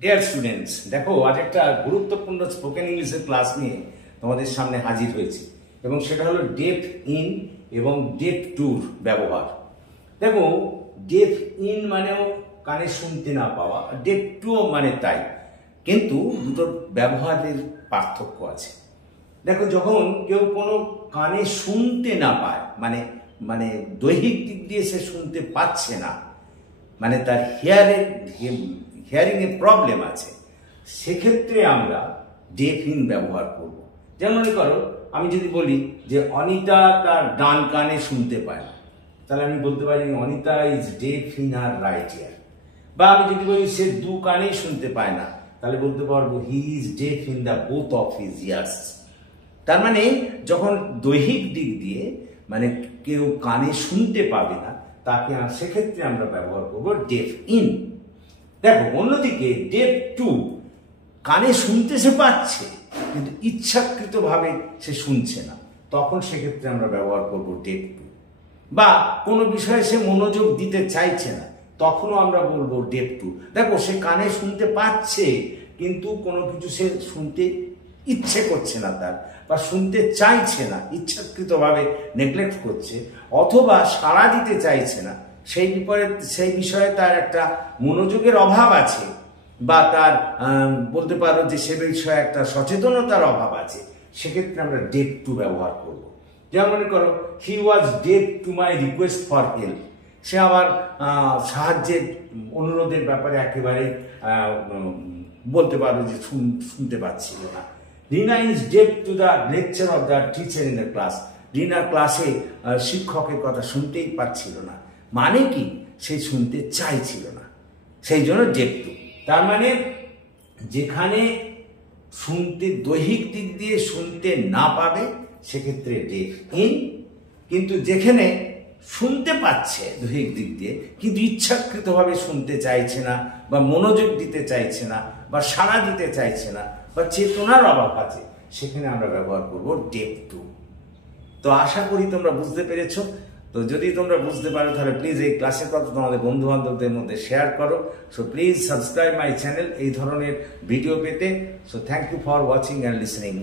Dear students, দেখো আজ একটা গুরুত্বপূর্ণ স্পোকেন ইংলিশের ক্লাস নিয়ে তোমাদের সামনে হাজির হয়েছি এবং সেটা হলো ডেফ ইন এবং ডেফ টুর ব্যবহার। দেখো, ডেফ ইন মানেও কানে শুনতে না পাওয়া, ডেফ টুও মানে তাই, কিন্তু দুটোর ব্যবহারের পার্থক্য আছে। দেখো, যখন কেউ কোনো কানে শুনতে না পায়, মানে মানে দৈহিক দিক দিয়ে সে শুনতে পাচ্ছে না, মানে তার হিয়ারিংয়ে প্রবলেম আছে, সেক্ষেত্রে আমরা ডেফ ইন ব্যবহার করব। যেমন মনে করো, আমি যদি বলি যে অনিতা তার ডান কানে শুনতে পায় না, তাহলে আমি বলতে পারি Anita is deaf in her right ear. বা আমি যদি বলি সে দু কানেই শুনতে পায় না, তাহলে বলতে পারবো he is deaf in the both of his ears. তার মানে যখন দৈহিক দিক দিয়ে মানে কেউ কানে শুনতে পাবে না, তাকে সেক্ষেত্রে আমরা ব্যবহার করবো ডেফ ইন। দেখো, অন্যদিকে ডেফ টু, কানে শুনতে সে পাচ্ছে কিন্তু ইচ্ছাকৃতভাবে সে শুনছে না, তখন সেক্ষেত্রে আমরা ব্যবহার করবো ডেফ টু। বা কোনো বিষয়ে সে মনোযোগ দিতে চাইছে না, তখনও আমরা বলবো ডেফ টু। দেখো, সে কানে শুনতে পাচ্ছে কিন্তু কোনো কিছু সে শুনতে ইচ্ছে করছে না তার, বা শুনতে চাইছে না, ইচ্ছাকৃতভাবে নেগলেক্ট করছে, অথবা সাড়া দিতে চাইছে না, সেই বিষয়ে তার একটা মনোযোগের অভাব আছে, বা তার বলতে পারো যে সে বিষয়ে একটা সচেতনতার অভাব আছে, সেক্ষেত্রে আমরা ডেফ টু ব্যবহার করব। যেমন মনে করো, he was deaf to my request for help, সে আমার সাহায্যের অনুরোধের ব্যাপারে একেবারে বলতে পারো যে শুনতে পাচ্ছিল না। Rina is deaf to the lecture of the teacher in the class, Rina ক্লাসে শিক্ষকের কথা শুনতেই পাচ্ছিল না, মানে কি সে শুনতে চাইছিল না, সেই জন্য ডেফ টু। তার মানে যেখানে শুনতে দৈহিক দিক দিয়ে শুনতে না পাবে সেক্ষেত্রে ডেফ ইন, কিন্তু যেখানে শুনতে পাচ্ছে দৈহিক দিক দিয়ে কিন্তু ইচ্ছাকৃতভাবে শুনতে চাইছে না, বা মনোযোগ দিতে চাইছে না, বা সাড়া দিতে চাইছে না, বা চেতনার অভাব আছে, সেখানে আমরা ব্যবহার করব ডেফ টু। তো আশা করি তোমরা বুঝতে পেরেছো। তো যদি তোমরা বুঝতে পারো তাহলে প্লিজ এই ক্লাসের কথা তোমাদের বন্ধু বান্ধবদের মধ্যে শেয়ার করো। So please subscribe my channel এই ধরনের ভিডিও পেতে। So thank you for watching and listening.